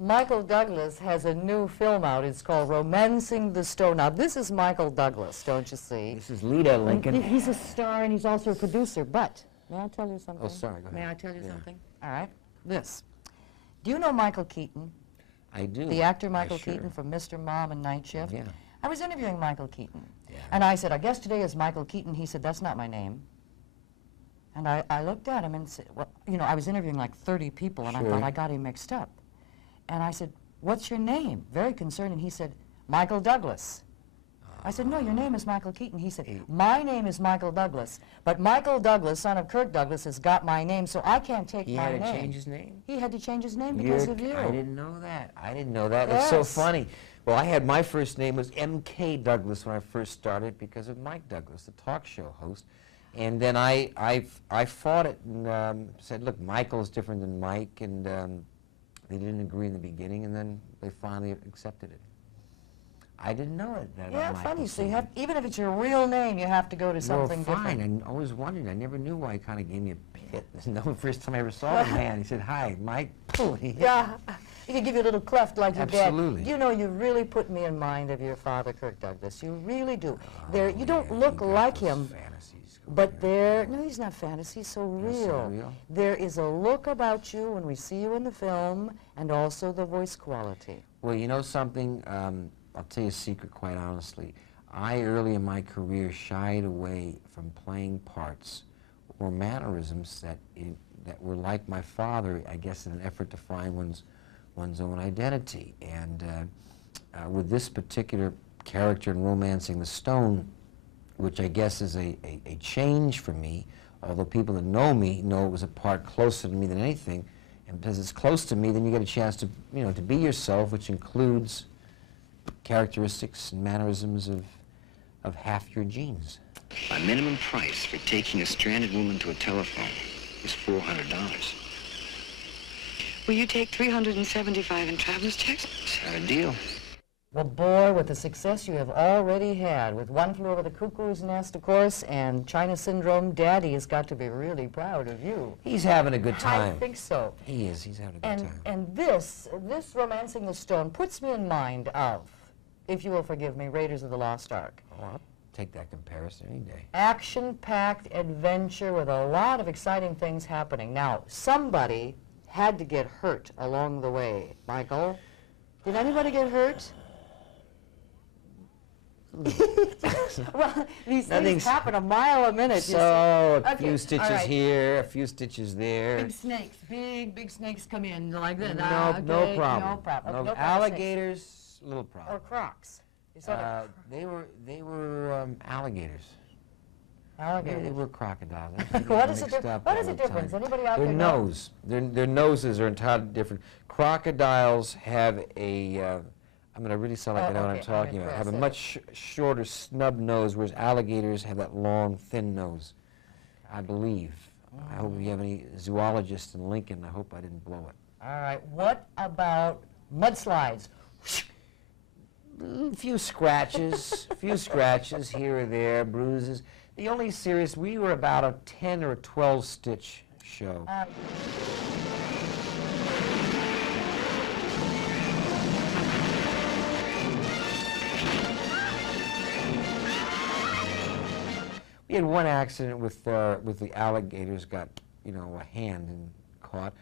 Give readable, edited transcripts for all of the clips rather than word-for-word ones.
Michael Douglas has a new film out. It's called Romancing the Stone. Now, this is Michael Douglas, don't you see? This is Leta Lincoln. He's a star and he's also a producer, but may I tell you something? Oh, sorry, go ahead. May I tell you something? All right. This. Do you know Michael Keaton? I do. The actor Michael Sure. Keaton from Mr. Mom and Night Shift? Yeah. I was interviewing Michael Keaton. Yeah. And I said, our guest today is Michael Keaton. He said, that's not my name. And I looked at him and said, well, you know, I was interviewing like 30 people, and I Sure. thought I got him mixed up. And I said, what's your name? Very concerned. And he said, Michael Douglas. I said, no, your name is Michael Keaton. He said, my name is Michael Douglas, but Michael Douglas, son of Kirk Douglas, has got my name, so I can't take my name. He had to change his name? He had to change his name because of you. I didn't know that. I didn't know that. That's so funny. Well, I had my first name was M.K. Douglas when I first started because of Mike Douglas, the talk show host. And then I fought it and said, look, Michael is different than Mike, and they didn't agree in the beginning, and then they finally accepted it. I didn't know it. Yeah, funny. So you have, even if it's your real name, you have to go to something different. Fine. I always wondered. I never knew why he kind of gave me a pit. The first time I ever saw him, man, he said, "Hi, Mike." Yeah, he could give you a little cleft like your dad. Absolutely. You know, you really put me in mind of your father, Kirk Douglas. You really do. You don't look like him, but no, he's not fantasy. He's so real. There is a look about you when we see you in the film, and also the voice quality. Well, you know something. I'll tell you a secret, quite honestly. I, early in my career, shied away from playing parts or mannerisms that were like my father, I guess, in an effort to find one's own identity. And with this particular character in Romancing the Stone, which I guess is a change for me, although people that know me know it was a part closer to me than anything, and because it's close to me, then you get a chance to, you know, to be yourself, which includes characteristics and mannerisms of half your genes. My minimum price for taking a stranded woman to a telephone is $400. Will you take $375 in traveler's checks? Got a deal. Well, boy, with the success you have already had, with One Flew Over the Cuckoo's Nest, of course, and China Syndrome, Daddy has got to be really proud of you. He's having a good time. I think so. He is. He's having a good time. And this Romancing the Stone puts me in mind of, if you will forgive me, Raiders of the Lost Ark. Oh, I'll take that comparison any day. Action-packed adventure with a lot of exciting things happening. Now, somebody had to get hurt along the way. Michael, did anybody get hurt? Well, these things happen a mile a minute. So, a few stitches here, a few stitches there. Big snakes, big snakes come in like that. No problem. No problem. No alligators, little problem. Or crocs. They were alligators. Alligators. They were crocodiles. What is the difference? Anybody out there know? Their noses are entirely different. Crocodiles have a, I'm going to really sound like I know what I'm talking about, have a much shorter snub nose, whereas alligators have that long, thin nose, I believe. I hope if you have any zoologists in Lincoln, I hope I didn't blow it. All right. What about mudslides? A few scratches, here or there, bruises. The only serious, we were about a 10 or 12 stitch show. We had one accident with the alligators got, you know, a hand and caught,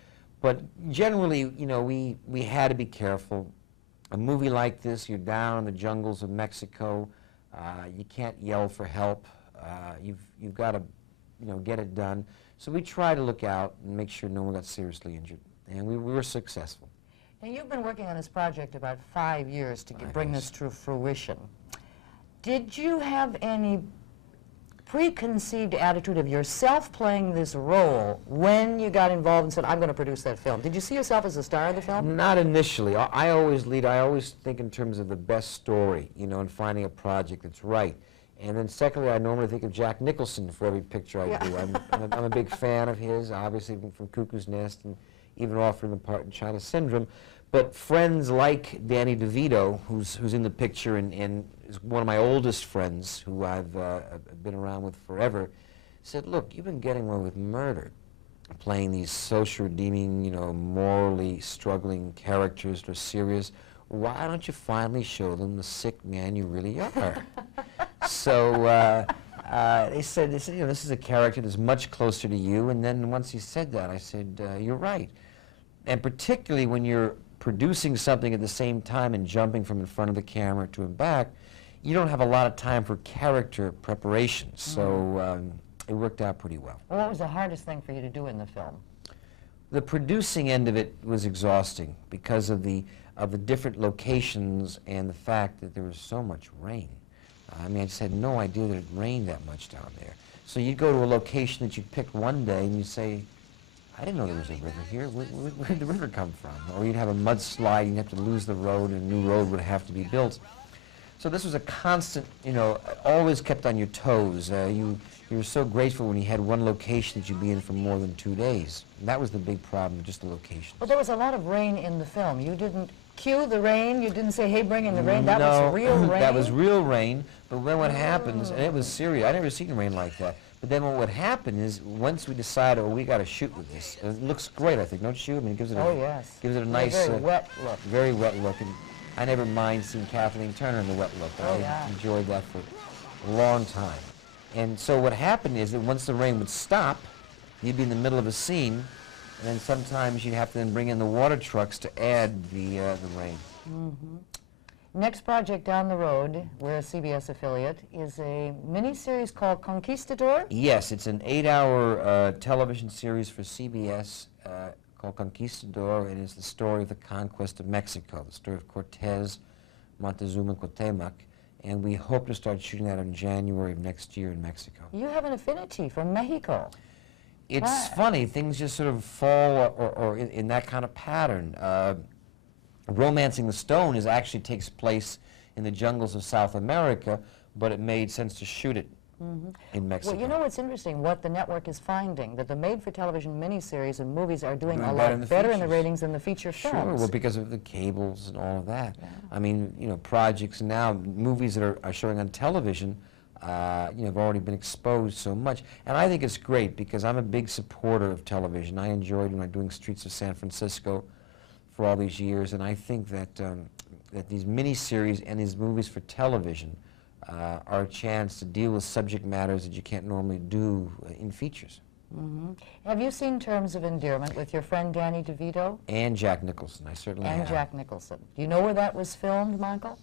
but generally, you know, we had to be careful. A movie like this, you're down in the jungles of Mexico. You can't yell for help. You've got to, you know, get it done. So we try to look out and make sure no one got seriously injured, and we were successful. Now, you've been working on this project about 5 years to bring this to fruition. Did you have any preconceived attitude of yourself playing this role when you got involved and said, I'm going to produce that film? Did you see yourself as a star of the film? Not initially. I always think in terms of the best story, you know, and finding a project that's right. And then secondly, I normally think of Jack Nicholson for every picture I do. I'm a big fan of his, obviously from Cuckoo's Nest, and even offered him a part in China Syndrome. But friends like Danny DeVito, who's in the picture and is one of my oldest friends, who I've been around with forever, said, look, you've been getting away with murder. playing these social redeeming, you know, morally struggling characters that are serious. Why don't you finally show them the sick man you really are? So they said, you know, this is a character that's much closer to you. And then once he said that, I said, you're right. And particularly when you're producing something at the same time and jumping from in front of the camera to and back, you don't have a lot of time for character preparation. So it worked out pretty well. Well, what was the hardest thing for you to do in the film? The producing end of it was exhausting because of the different locations and the fact that there was so much rain. I mean, I just had no idea that it rained that much down there. So you'd go to a location that you'd picked one day and you'd say, I didn't know there was a river here. Where did the river come from? Or you'd have a mudslide, you'd have to lose the road, and a new road would have to be built. So this was a constant, you know, always kept on your toes. You were so grateful when you had one location that you'd be in for more than 2 days. And that was the big problem, just the location. Well, there was a lot of rain in the film. You didn't cue the rain? You didn't say, hey, bring in the rain? That was real rain? That was real rain, but then what happens, and it was serious, I never seen rain like that, but then what would happen is, once we decided, oh, we got to shoot with this, it looks great, I think, don't you? I mean, it gives it gives it a nice, very wet look. Very wet look, and I never mind seeing Kathleen Turner in the wet look. Oh, I yeah. enjoyed that for a long time. And so what happened is that once the rain would stop, you'd be in the middle of a scene, and then sometimes you'd have to then bring in the water trucks to add the rain. Mm-hmm. Next project down the road, we're a CBS affiliate, is a mini-series called Conquistador. Yes, it's an 8-hour television series for CBS called Conquistador, and it's the story of the conquest of Mexico, the story of Cortez, Montezuma, and Cuauhtemoc, and we hope to start shooting that in January of next year in Mexico. You have an affinity for Mexico. It's funny, things just sort of fall or in that kind of pattern. Romancing the Stone actually takes place in the jungles of South America, but it made sense to shoot it in Mexico. Well, you know what's interesting? What the network is finding, that the made-for-television miniseries and movies are doing a lot better in the ratings than the feature films. Sure, well, because of the cables and all of that. Yeah. I mean, you know, projects now, movies that are showing on television, you know, have already been exposed so much. And I think it's great because I'm a big supporter of television. I enjoyed when I was doing Streets of San Francisco for all these years, and I think that that these miniseries and these movies for television are a chance to deal with subject matters that you can't normally do in features. Mm-hmm. Have you seen Terms of Endearment with your friend Danny DeVito? And Jack Nicholson, I certainly have. And Jack Nicholson. Do you know where that was filmed, Michael?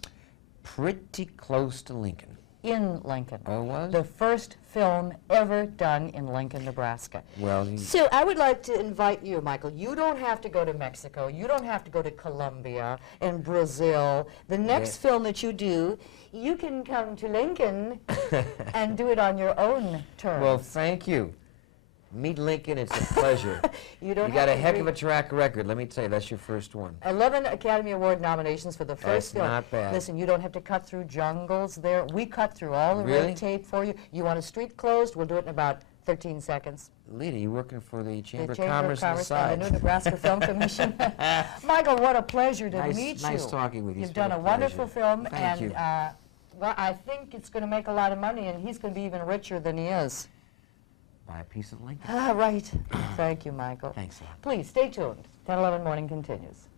Pretty close to Lincoln. In Lincoln. Oh, it was? The first film ever done in Lincoln, Nebraska. Well, So I would like to invite you, Michael. You don't have to go to Mexico. You don't have to go to Colombia and Brazil. The next film that you do, you can come to Lincoln and do it on your own terms. well, thank you. Meet Lincoln, it's a pleasure. You don't You got a have to heck be- of a track record. Let me tell you, that's your first one. 11 Academy Award nominations for the That's first film. not bad. Listen, you don't have to cut through jungles there. We cut through all the Really? red tape for you. You want a street closed? We'll do it in about 13 seconds. Lita, you working for the Chamber of Chamber Commerce on the and side? the New Nebraska Film Commission. Michael, what a pleasure to meet you. Nice talking with you. You've It's been done a pleasure. wonderful film, Thank and you. well, I think it's going to make a lot of money, and he's going to be even richer than he is. Buy a piece of Lincoln. Right. Thank you, Michael. Thanks a lot. Please stay tuned. 10/11 Morning continues.